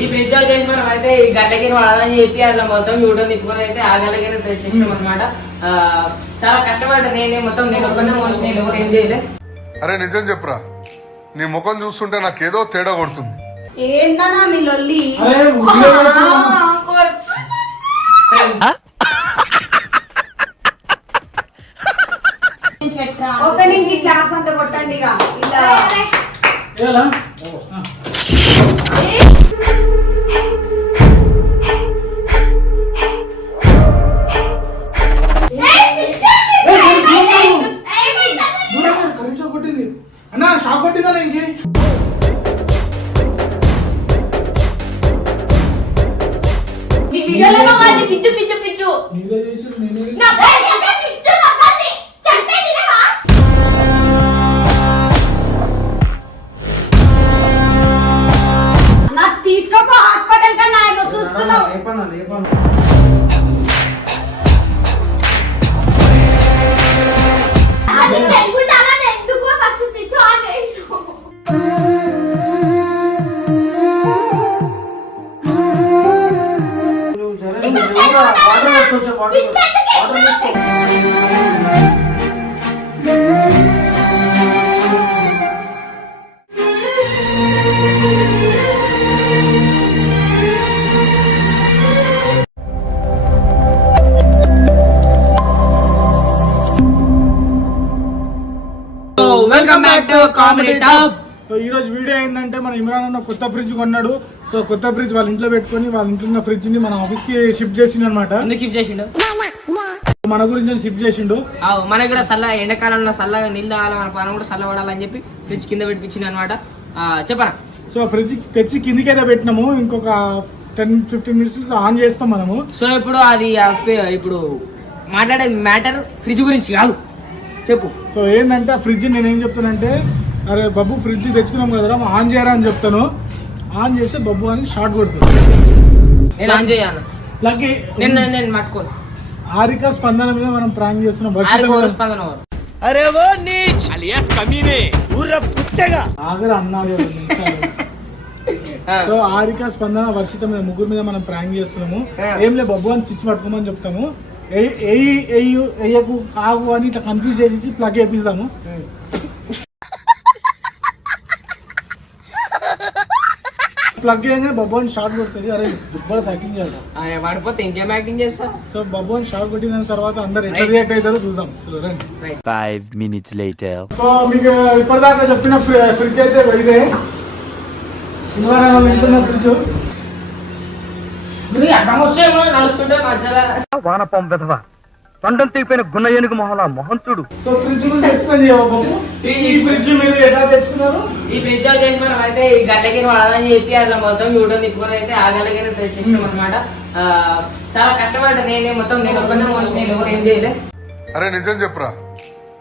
ఈ ఫ్రిడ్జ్ వచ్చేసి మనం అయితే ఈ గల్లకి వాడాలని చెప్పి అట్లా మొత్తం యూట్యూబ్ తిప్పుకొని అయితే ఆ గల్లకి చేసినాం అనమాట. చాలా కష్టపడ్డా నేను ఒక్కనే మనిషి, నేను ఎవరు ఏం చేయలే. అరే నిజం చెప్పురా, నీ ముఖం చూస్తుంటే నాకేదో తేడా కొడుతుంది. ఏందన్నా మీ లొల్లి? ఓపెనింగ్ కి క్లాస్ అంటే కొట్టండి ఇక. ఇలా అన్నా షాక్ కొట్టిందా ఇంకే తీసుకోపో హాస్పిటల్ కన్నా చూస్తున్నావు. Welcome back to comedy top. So ఈ రోజు వీడియో ఏంటంటే మన ఇమ్రాన్ అన్న కొత్త ఫ్రిడ్జ్ కొన్నాడు. సో కొత్త ఫ్రిడ్జ్ వాళ్ళ ఇంట్లో పెట్టుకొని వాళ్ళ ఇంట్లో ఉన్న ఫ్రిడ్జ్ ని మన ఆఫీస్ కి షిఫ్ట్ చేసిండు అనమాట. మన గురించి షిఫ్ట్ చేసిండు. మనకి కూడా చల్లగా ఎండాకాలంలో చల్లగా నీళ్ళు తాగాలి, మన పానం కూడా చల్ల పడాలని చెప్పి ఫ్రిడ్జ్ కింద పెట్టించింది అనమాట. చెప్పరా. సో ఫ్రిడ్జ్ తెచ్చి కిందికైతే పెట్టినాము, ఇంకొక 10-15 మినిట్స్ ఆన్ చేస్తాం మనము. సో ఇప్పుడు అది ఇప్పుడు మాట్లాడే మ్యాటర్ ఫ్రిడ్జ్ గురించి కాదు, చెప్పు. సో ఏంటంటే ఆ ఫ్రిడ్జ్ నేనేం చెప్తానంటే, అరే బబ్బు ఫ్రిడ్జ్ తెచ్చుకున్నాం కదరా ఆన్ చేయరా అని చెప్తాను. ఆన్ చేస్తే బబ్బు అని షార్ట్ కొడుతుంది. నేను ఆన్ చేయాలి. నేను మట్టుకోను. హారిక స్పందన మీద మనం ప్రాంక్ చేస్తున్నాం. ఆగరా అన్నా. సో హారిక స్పందన వర్షిత మీద ముగ్గురు మీద మనం ప్రాంక్ చేస్తున్నాము. ఏం లే బబ్బు అని స్విచ్ పట్టుకోమని చెప్తాము. ఎయ్యకు కాగు అని ఇట్లా కన్ఫ్యూజ్ చేసి ప్లగ్ వేపిస్తాము. ప్లగ్ చేయగానే బబ్బోని షార్ట్ కొడుతుంది. అరే దుబ్బలు యాక్టింగ్ చేయాలి, పడిపోతే ఇంకేం యాక్టింగ్ చేస్తా. సో బబ్బోని షార్ట్ కొట్టిన తర్వాత అందరు ఎట్లా రియాక్ట్ అవుతారో చూద్దాం. 5 minutes later. సో మీకు ఇప్పటిదాకా చెప్పిన ఫ్రిడ్జ్ అయితే ఇదే శనివారం ఫ్రిడ్జ్. వానపం విధవ తొండం తీపిన గున్న ఏనుగు మొహల మొహం చూడు. సో ఫ్రిడ్జ్ గురించి ఎక్స్ప్లెయిన్ చేయవు. ఈ ఫ్రిడ్జ్ మీరు ఎట్లా తెచ్చుకున్నారు? ఈ ఫ్రిడ్జ్ వచ్చేసి మనం అయితే ఈ గల్లకి వాడాలని చెప్పి అట్లా మొత్తం యూట్యూబ్ తిప్పుకొని అయితే ఆ గల్లకి తెచ్చేసినాం అనమాట. చాలా కష్టపడ్డా నేను ఒక్కనే మనిషి, నేను ఎవరు ఏం చేయలే. అరే నిజం చెప్పురా,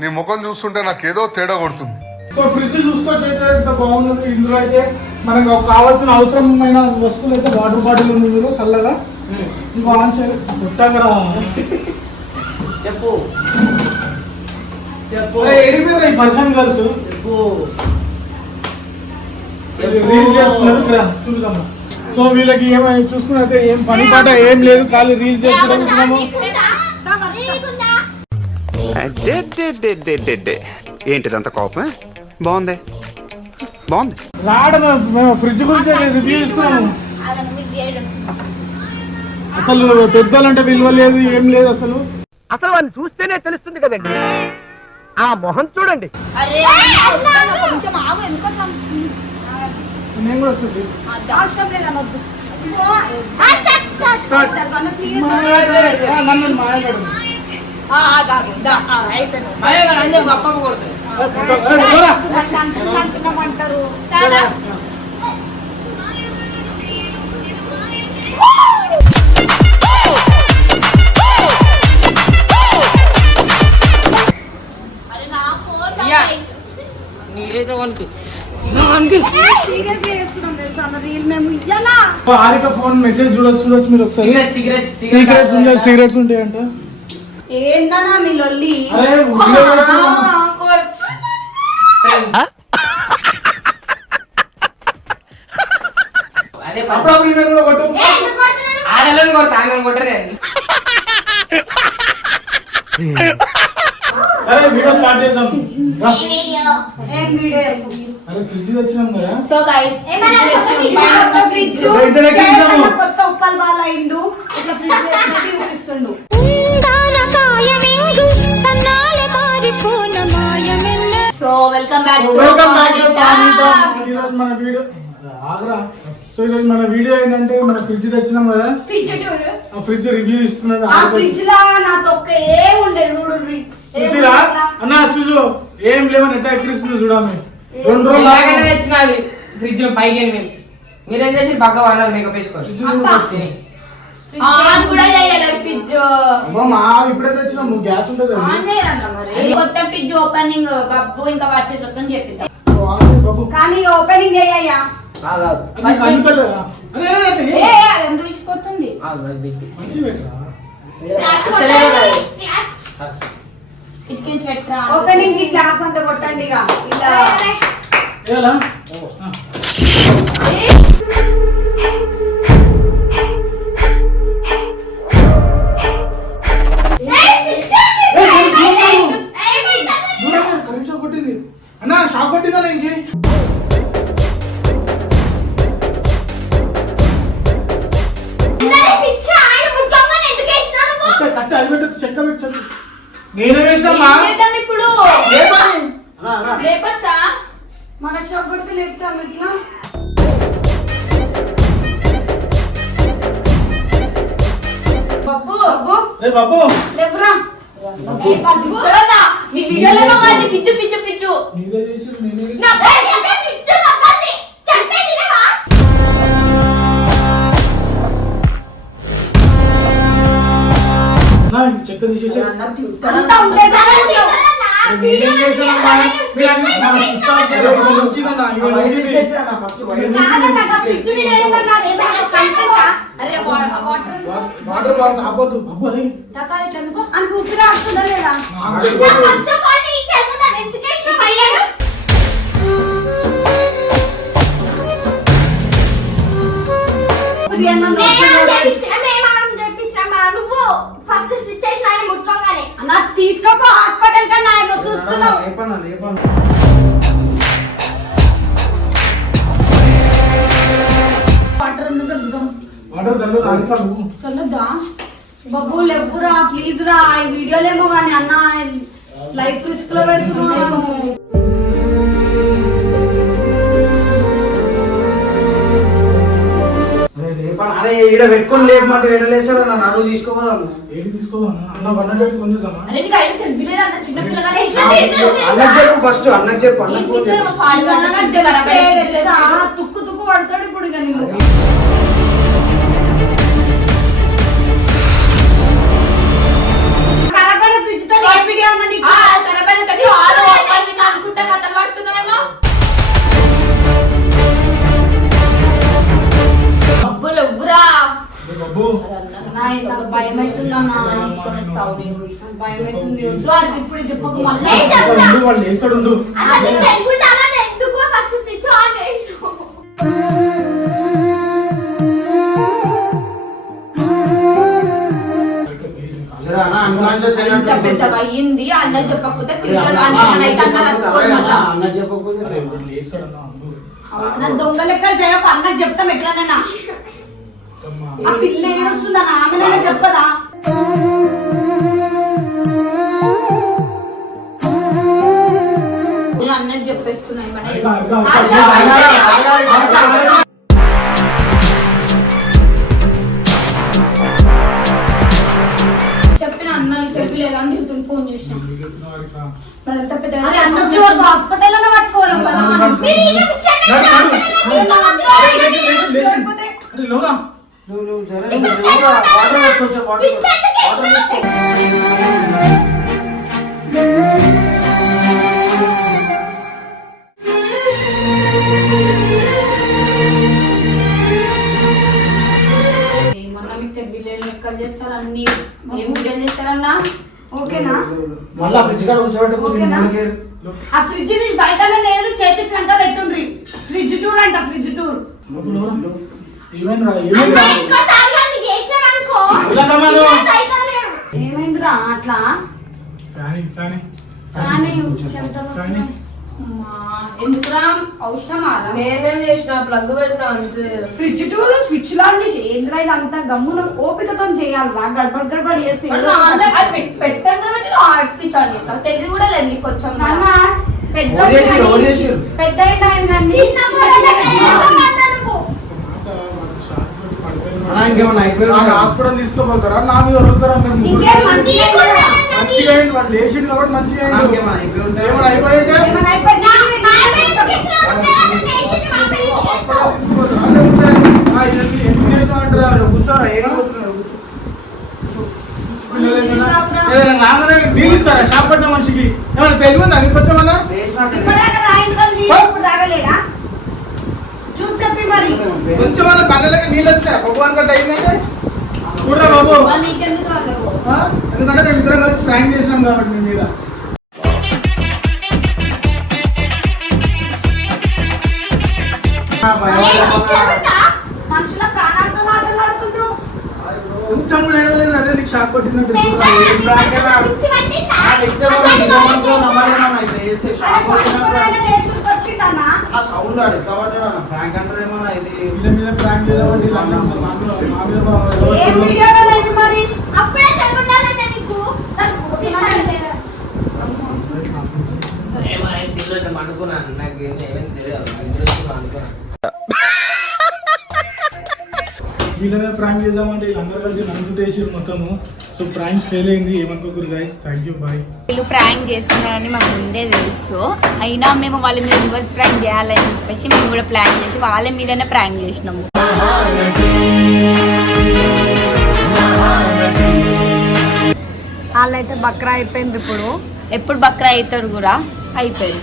నీ ముఖం చూస్తుంటే నాకేదో తేడా కొడుతుంది. సో ఫ్రిడ్జ్ చూసుకోవచ్చు అయితే ఇంత బాగున్నది. ఇందులో అయితే మనకు కావాల్సిన అవసరమైన వస్తువులు అయితే వాటర్ బాటిల్ ఉంది ఇందులో చల్లగా. ఇంకో ఆన్ చేయాలి కొట్టాకరా. చెప్పు ఎడిపోయారు ఈ పర్సన్ గర్ల్స్ రీల్ చేస్తున్నారు ఇక్కడ చూద్దాం. సో వీళ్ళకి ఏమైనా చూసుకున్నైతే ఏం పని పాట ఏం లేదు, ఖాళీ రీల్ చేస్తున్నాము. ఏంటిదంత కోపం? బాగుంది బాగుంది. రావడం మేము ఫ్రిడ్జ్ గురించి రివ్యూ ఇస్తున్నాము. అసలు పెద్దలంటే విలువ లేదు, ఏం లేదు అసలు. అసలు వాళ్ళని చూస్తేనే తెలుస్తుంది కదండి, ఆ మొహం చూడండి. నేను కూడా వస్తుంది. అంటారు హారిక ఫోన్ మెసేజ్ చూడొచ్చు మీరు ఒకసారి. సిగరెట్స్ ఉంటాయంట. ఏందన్నా మీ లొల్లి? అదే అప్పుడప్పుడు ఈయన కూడా కొట్టు. ఆడలను కొడతా ఆమెను కొట్టరే. అరే వీడియో స్టార్ట్ చేద్దాం రా. ఏం వీడియో చెప్పు. అరే ఫ్రిడ్జ్ తెచ్చినాం కదా. సో గైస్ కొత్త ఫ్రిడ్జ్ చేతన కొత్త ఉప్పల్ వాళ్ళ ఇండు ఇట్లా ఫ్రిడ్జ్ తెచ్చినట్టు చూపిస్తుండు. So welcome back welcome back to Panitalk. ఈ రోజు మన వీడియో ఆగ్రా. సో ఈ రోజు మన వీడియో ఏంటంటే మన ఫ్రిడ్జ్ తెచ్చినాం కదా. ఆ ఫ్రిడ్జ్ రివ్యూ ఇస్తున్నది. ఆ ఫ్రిడ్జ్ లా నా తొక్క ఏం ఉండేది చూడండి. చూసిరా అన్న చూసు ఏం లేవని ఎట్లా ఎక్కిరిస్తుంది చూడమే. 2 రోజులు ఇలాగనే తెచ్చినది ఫ్రిడ్జ్ పైకి వెళ్ళి మీరేం చేసి పక్క వాళ్ళు మేకప్ వేసుకోవచ్చు. ఆన్ కూడా చేయలేదు ఫ్రిడ్జ్. అమ్మా ఇప్పుడే తెచ్చినాం. నువ్వు గ్యాస్ ఉంటుంది ఆన్ చేయరంట మరి. కొత్త ఫ్రిడ్జ్ ఓపెనింగ్ బబ్బు ఇంకా వర్షేస్ వస్తుందని చెప్పింది. కానీ ఓపెనింగ్ చేయయ్యా. ఏ అది ఎందుకు ఇచ్చిపోతుంది? ఇటుకించి పెట్టరా. ఓపెనింగ్ కి క్లాస్ అంటే కొట్టండి ఇక. ఇలా కొట్టింది అన్న షాక్ కొట్టిందా ఇంకే. కట్ట అది పెట్టు చెక్క పెట్టు. నేనే వేసామా ఇప్పుడు రేపచ్చా మనకు షాక్ కొడితే లేపుతాం ఇట్లా. బబ్బు రే బాబు లేవురా. మీ వీడియోలో పిచ్చు పిచ్చు పిచ్చు నీదే చేసి నేనే నా పేరు చెప్పే పిచ్చు నవ్వండి చెప్పేది కదా. నా చెక్క తీసేసి అంతా ఉండేదా నేనేం చేశానమ్మా? కాదన్నా ఫ్రిడ్జ్ వీడియో ఏందన్నా కంటెంటా. అరే వాటర్ వాటర్ బాగా ఆపొద్దు బాబు. అరే తకాలి ఎందుకు అని ఊపిరి ఆడుతుందా లేదా. నాకు తెలియదు. ఫస్ట్ ఆఫ్ ఆల్ ఈ తెలుగున ఎందుకేసిన అయ్యారు. అన్నా తీసుకోపో హాస్పిటల్ కన్నా ఆయన చూస్తున్నావు. వాటర్ ఎందుకు వాటర్ చల్లదు ఆడికాలు. చల్లదా? బాబు లేవురా ప్లీజ్ రా. ఈ వీడియోలేమో కానీ అన్న లైఫ్ రిస్క్ లో పెడుతున్నాను. అరే ఈడ పెట్టుకొని లేపమంటే ఎడలేసాడు నన్ను అడుగు తీసుకోపోదాం. ఏది తీసుకోవాలన్నా అన్న 100 ఫోన్ చేద్దామా. అరే నీకు అయినా తెలియలేదు అన్న చిన్న పిల్లగానే అన్నకు చెప్పు ఫస్ట్ అన్నకు చెప్పు. అన్నకు ఫోన్ చెప్పు. అన్నకు తెలిస్తే తెలుసా, తుక్కు తుక్కు పడతాడు ఇప్పుడు ఇక నిన్ను. కరపైన ఫ్రిడ్జ్ తో ఏ వీడియో అన్న నీకు? అనుకుంటా కథలు పడుతున్నాయేమో. అబ్బులు ఎవ్వరా రే బాబు నాకు భయం అవుతుందన్నా. భయం అవుతుంది. వద్దు అది ఇప్పుడు చెప్పకు మళ్ళీ. వాళ్ళు వేస్తాడు ఉండు. ఎందుకు ఫస్ట్ స్విచ్ ఆన్ చేసినావు. అదేరా అన్న అన్కాన్షియస్ ఇంత అయినట్టు. పెద్దగా అయ్యింది అన్నది చెప్పకపోతే తింటారు. అన్నకు చెప్పకపోతే వేస్తాడన్నా ఉండు. నా దొంగ లెక్కలు చేయకు. అన్నకు చెప్తాం ఎట్లనైనా. ఆ పిల్ల ఏడుస్తుందన్న ఆమెనైనా చెప్పదా. అన్నది చెప్పేస్తున్నాయి మన చెప్పిన అన్నలు తెలియలేదు అని తిరుగుతుంది ఫోన్ చేసిన. మరంత పెద్ద అరే అన్న చూడదు హాస్పిటల్ అన్న పట్టుకోవాలి మనం. మీరు ఈయన కూర్చోండి. లేకపోతే అరే లోరా నువ్వు జర వాటర్ పెట్టుకోవచ్చు. వాటర్ తీసుకో. ఏమన్నా మీకు తెలియలేదు లెక్కలు చేస్తారు అన్ని ఏం వీడియోలు చేస్తారన్నా. ఓకేనా. మళ్ళా ఫ్రిడ్జ్ కాడ కూర్చోబెట్టుకో. ఓకేనా? ఆ ఫ్రిడ్జ్ బయట నేను చేపించినాక పెట్టుండ్రి. ఫ్రిడ్జ్ టూర్ అంట ఫ్రిడ్జ్ టూర్. బాబు లోరా ఏమైందిరా అన్న ఇంకోసారి అట్లా చేసినావనుకో ఏమైందిరా అట్లా కానీ కానీ చెమటలు వస్తున్నాయి. అమ్మా, ఎందుకురా అవసరమా రా? నేనేం చేసిన ప్లగ్ పెట్టినా అంతే. ఫ్రిడ్జ్ టూర్ స్విచ్ లాంటి ఏంద్రా ఇది అంతా గమ్మున ఓపికతో చేయాలిరా గడబడి చేసి మరి నా అందరూ అది పెట్టాను కాబట్టి స్విచ్ ఆన్ చేస్తాను. తెలివి కూడా లేదు నీకు కొంచెం కూడా. నాన్న, పెద్ద ఓరేసిరు, ఓరేసిరు. పెద్ద అయిన చిన్న పిల్లలకి వేస్తామన్నా నువ్వు. అన్నా ఇంకేమన్నా అయిపోయింది హాస్పిటల్ తీసుకోపోతారా నా మీద వదులుతారా మీరు ముగ్గురు? ఇంకేం మంచిగా తీయకుండా మంచిగా అయింది వాడు లేచిండు కాబట్టి మంచిగా అయింది ఇంకేమన్నా అయిపోయింది ఏమైనా అయిపోయింటే ఏమైనా అయిపోయింది? మా మీద ఎందుకు ఇస్తున్నావు? చేసేసి మా మీద ఎందుకు హాస్పిటల్ ఇస్తావు? తీసుకోపోతారా అల్లే కూర్చోండి. ఎందుకు చేసామంటారు కూర్చోరా ఏమైపోతున్నారు ఏదైనా నాన్ననే నీళ్ళు ఇస్తారా షాప్ పట్టిన మనిషికి ఏమైనా తెలివి ఉందా నీకు కొంచెమన్నా ఇప్పటిదాకా రాయించుకొని నీళ్ళు ఇప్పుడు తాగలేడా? చూసి చెప్పి మరి కొంచెమన్నా కళ్ళకి నీళ్ళు వచ్చినాయి భగవాన్ గట్ట అయిందంటే చూడరా బాబు మరి నీకెందుకు రాలేవు? ఆ? ఎందుకంటే మేము ఇద్దరం కలిసి ప్రాంక్ చేసినాం కాబట్టి మీ మీద ఇట్లా ఉందా? మనుషుల ప్రాణాలతో ఆటలాడుతుండ్రు. కొంచెం కూడా ఏడవలేదు అదే నీకు షాక్ కొట్టిందంటే పెద్ద పిచ్చి పట్టిందా? ఆయన దేశంకి వచ్చిండన్నా సౌండ్ ఆడు కాబట్టి ప్రాంక్ అంటారు ఏమన్నా ఇది వీళ్ళ మీద ప్రాంక్ చేద్దామంటే వీళ్ళు అందరూ మా మీద ఏ వీడియోలో లేదు మరి అప్పుడే తెలుగుండాలంటే నీకు ఏమైనా తిరిగి వచ్చి పండుకున్నాను. నాకు ఏమైనా తెలియదు. ఇంట్లో వచ్చి పండుకున్నాను. వీళ్ళ మీద ప్రాంక్ చేద్దామంటే వీళ్ళందరూ కలిసి నన్ను చేసి మొత్తము సో ప్రాంక్ ఫెయిల్ అయింది ఏమనుకోకూడదు గైస్ థ్యాంక్ యూ బాయ్ వీళ్ళు ప్రాంక్ చేస్తున్నారని మాకు ముందే తెలుసు. అయినా మేము వాళ్ళ మీద రివర్స్ ప్రాంక్ చేయాలని చెప్పేసి మేము కూడా ప్లాన్ చేసి వాళ్ళ మీదనే ప్రాంక్ చేసినాము. వాళ్ళైతే బక్రా అయిపోయింది ఇప్పుడు ఎప్పుడు బక్రా అవుతారు కూడా అయిపోయింది.